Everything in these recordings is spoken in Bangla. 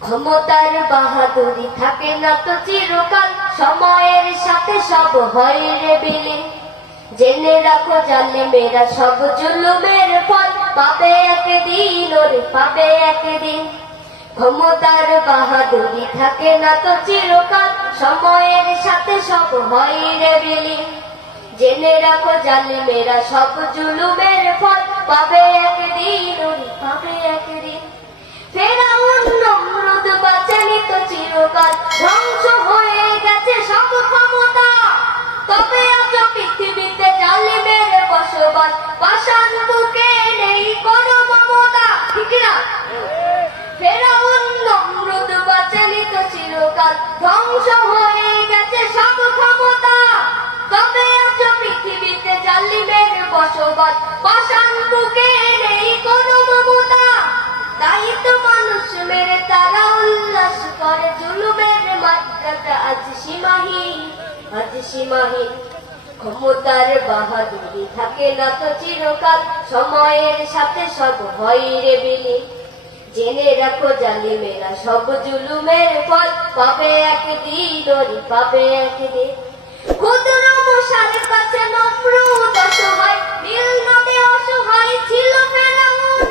ক্ষমতার বাহাদুরি থাকে না তো চিরকাল, সময়ের সাথে সব হয় রে বিলীন। জেনে রাখো জালিমেরা সব জুলুমের ফল পাবে একদিন, ওরে পাবে একদিন। ক্ষমতার বাহাদুরি থাকে না তো চিরকাল, সময়ের সাথে সব হয় রে বিলীন। জেনে রাখো জালিমেরা সব জুলুমের ফল পাবে একদিন, ওরে পাবে একদিন। ফেরাউন নমরুদ বাঁচেনি তো চিরকাল, ধ্বংস হয়ে গেছে সব ক্ষমতা। তবে আজ পৃথিবীতে জালিমের বসবাস, পাষাণ বুকে নেই কোনো মমতা। ঠিক না? ফেরাউন নমরুদ বাঁচেনি তো চিরকাল, ধ্বংস হয়ে গেছে সব ক্ষমতা। তবে আজ পৃথিবীতে জালিমের বসবাস, পাষাণ বুকে নেই কোনো মমতা। তাই তো মানুষ মেরে তারা উল্লাস করে, জুলুমের মাত্রাটা আজ সীমাহীন, আজ সীমাহীন। ক্ষমতার বাহাদুরি থাকে না তো চিরকাল, সময়ের সাথে সব হয় রে বিলীন। জেনে রাখো জালিমেরা সব জুলুমের ফল পাবে একদিন, ওরে পাবে একদিন। ক্ষুদ্র মশার কাছে নমরুদ অসহায়, নীল নদে অসহায় ছিল ফেরাউন।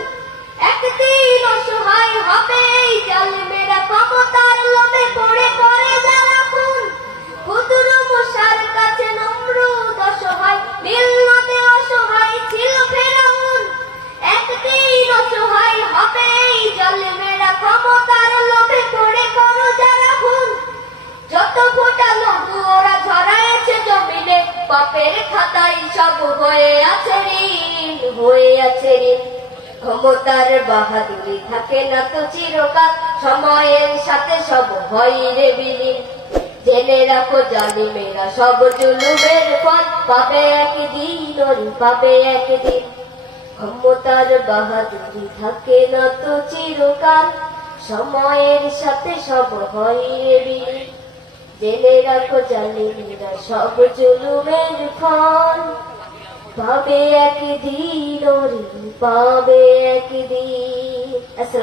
একদিন অসহায় হবে এই জালিমেরা, ক্ষমতার লোভে পড়ে করে যারা খুন। ক্ষুদ্র মশার কাছে নমরুদ অসহায়, নীল নদে অসহায় ছিল ফেরাউন। একদিন অসহায় হবে এই জালিমেরা, ক্ষমতার লোভে পড়ে করো যারা খুন। যত ফোঁটা লহু ওরা ঝরাইছে জমিনে, পাপের খাতায় সব হয়ে আছে ঋণ, হয়ে আছে ঋণ। ক্ষমতার বাহাদুরি থাকে না তো চিরকাল, সময়ের সাথে সব হয় রে বিলীন। জেনে রাখো জালিমেরা সব জুলুমের ফল পাবে একদিন, ওরে পাবে একদিন। ক্ষমতার বাহাদুরি থাকে না তো চিরকাল, সময়ের সাথে সব হয় রে বিলীন। জেনে রাখো জালিমেরা সব জুলুমের ফল পাবে একদিন, ওরে পাবে একদিন।